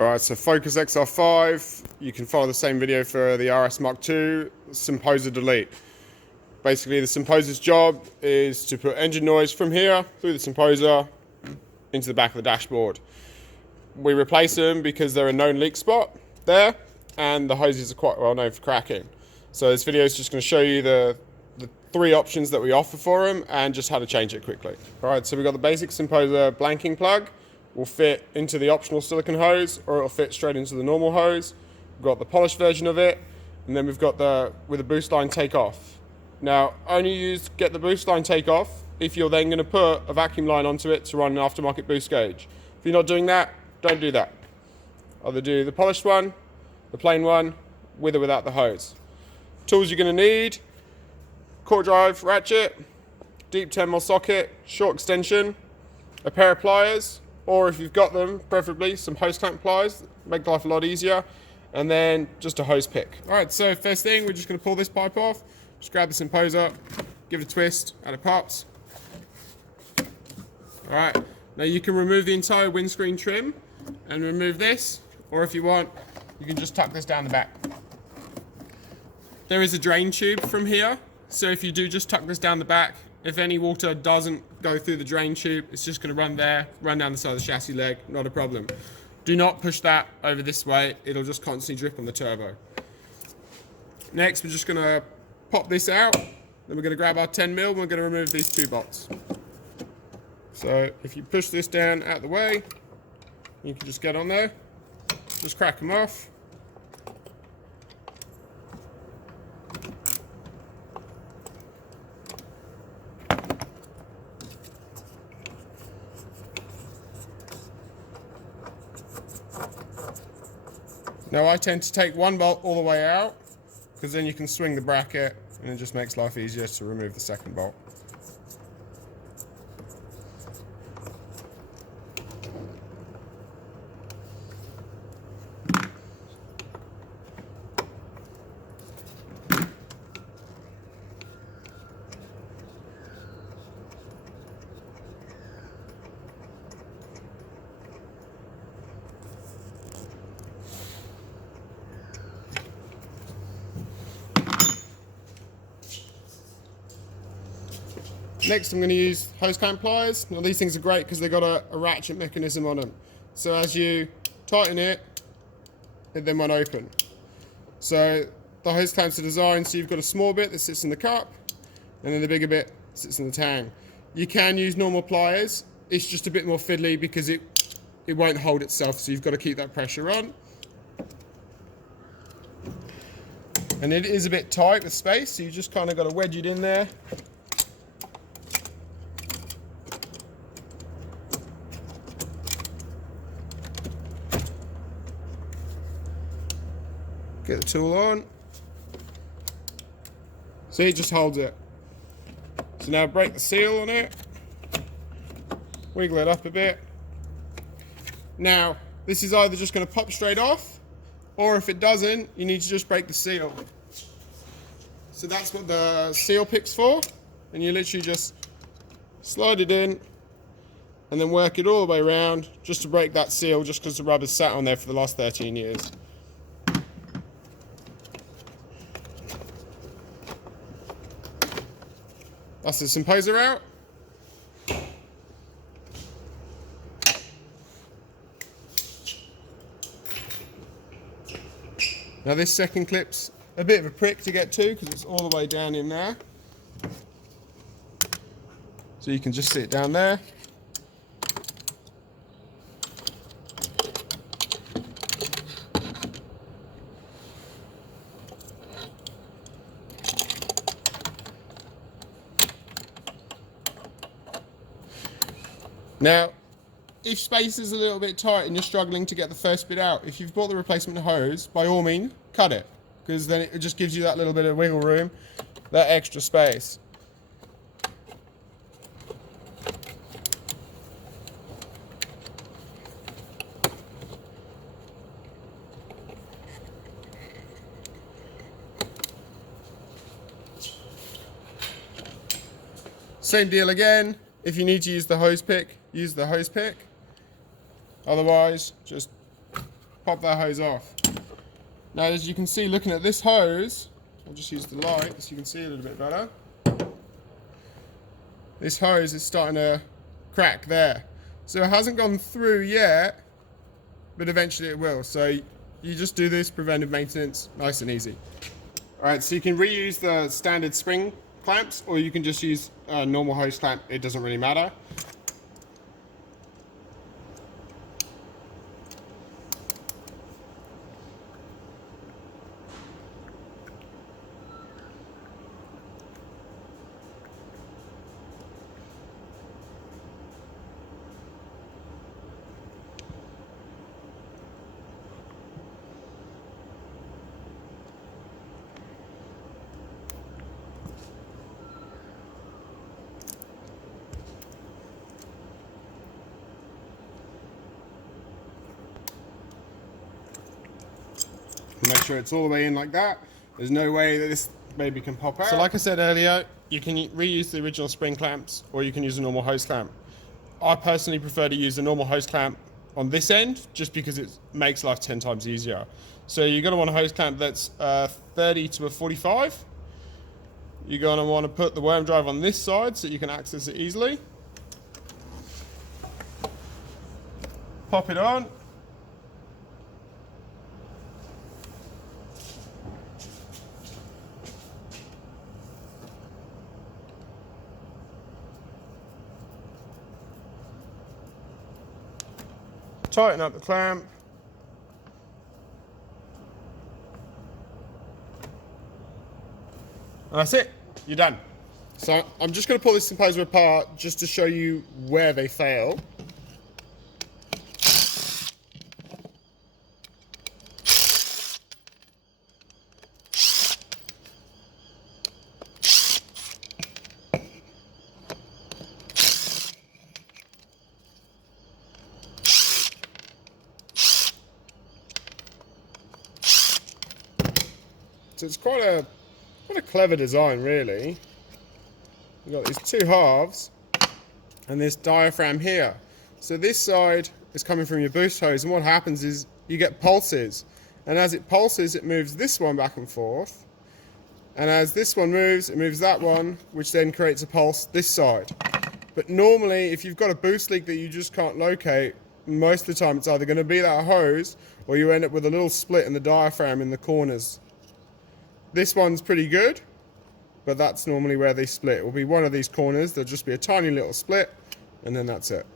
Alright, so Focus XR5, you can follow the same video for the RS mk2, Symposer delete. Basically the Symposer's job is to put engine noise from here through the Symposer into the back of the dashboard. We replace them because they're a known leak spot there and the hoses are quite well known for cracking. So this video is just going to show you the three options that we offer for them and just how to change it quickly. Alright, so we've got the basic Symposer blanking plug. Will fit into the optional silicone hose or it'll fit straight into the normal hose. We've got the polished version of it, and then we've got with the boost line take off. Now, only get the boost line take off if you're then going to put a vacuum line onto it to run an aftermarket boost gauge. If you're not doing that, don't do that. Either do the polished one, the plain one, with or without the hose. Tools you're going to need: core drive ratchet, deep 10mm socket, short extension, a pair of pliers, or if you've got them, preferably some hose clamp pliers, make life a lot easier, and then just a hose pick. Alright, so first thing, we're just going to pull this pipe off. Just grab the Symposer, give it a twist, and it pops. Alright, now you can remove the entire windscreen trim and remove this, or if you want, you can just tuck this down the back. There is a drain tube from here, so if you do just tuck this down the back, if any water doesn't go through the drain tube, it's just going to run there, run down the side of the chassis leg, not a problem. Do not push that over this way, it'll just constantly drip on the turbo. Next, we're just going to pop this out, then we're going to grab our 10mm and we're going to remove these two bolts. So if you push this down out the way, you can just get on there, just crack them off. Now I tend to take one bolt all the way out because then you can swing the bracket and it just makes life easier to remove the second bolt. Next, I'm going to use hose clamp pliers. Now these things are great because they've got a ratchet mechanism on them. So as you tighten it then won't open. So the hose clamps are designed so you've got a small bit that sits in the cup and then the bigger bit sits in the tang. You can use normal pliers. It's just a bit more fiddly because it won't hold itself, so you've got to keep that pressure on. And it is a bit tight with space, so you just kind of got to wedge it in there. Get the tool on. See, it just holds it. So now break the seal on it. Wiggle it up a bit. Now, this is either just going to pop straight off, or if it doesn't, you need to just break the seal. So that's what the seal pick's for. And you literally just slide it in and then work it all the way around just to break that seal, just because the rubber's sat on there for the last 13 years. That's the Symposer out. Now this second clip's a bit of a prick to get to because it's all the way down in there. So you can just sit down there. Now, if space is a little bit tight and you're struggling to get the first bit out, if you've bought the replacement hose, by all means, cut it, because then it just gives you that little bit of wiggle room, that extra space. Same deal again. If you need to use the hose pick, use the hose pick. Otherwise, just pop that hose off. Now, as you can see, looking at this hose, I'll just use the light so you can see a little bit better. This hose is starting to crack there. So it hasn't gone through yet, but eventually it will. So you just do this preventive maintenance, nice and easy. All right, so you can reuse the standard spring clamps, or you can just use a normal hose clamp. It doesn't really matter. Make sure it's all the way in like that. There's no way that this baby can pop out. So like I said earlier, you can reuse the original spring clamps, or you can use a normal hose clamp. I personally prefer to use a normal hose clamp on this end, just because it makes life 10 times easier. So you're going to want a hose clamp that's 30 to a 45. You're going to want to put the worm drive on this side so you can access it easily. Pop it on. Tighten up the clamp. And that's it, you're done. So I'm just going to pull this Symposer apart just to show you where they fail. So it's quite a clever design, really. We've got these two halves and this diaphragm here. So this side is coming from your boost hose, and what happens is you get pulses, and as it pulses, it moves this one back and forth, and as this one moves, it moves that one, which then creates a pulse this side. But normally, if you've got a boost leak that you just can't locate, most of the time it's either going to be that hose, or you end up with a little split in the diaphragm in the corners. This one's pretty good, but that's normally where they split. It will be one of these corners, there'll just be a tiny little split, and then that's it.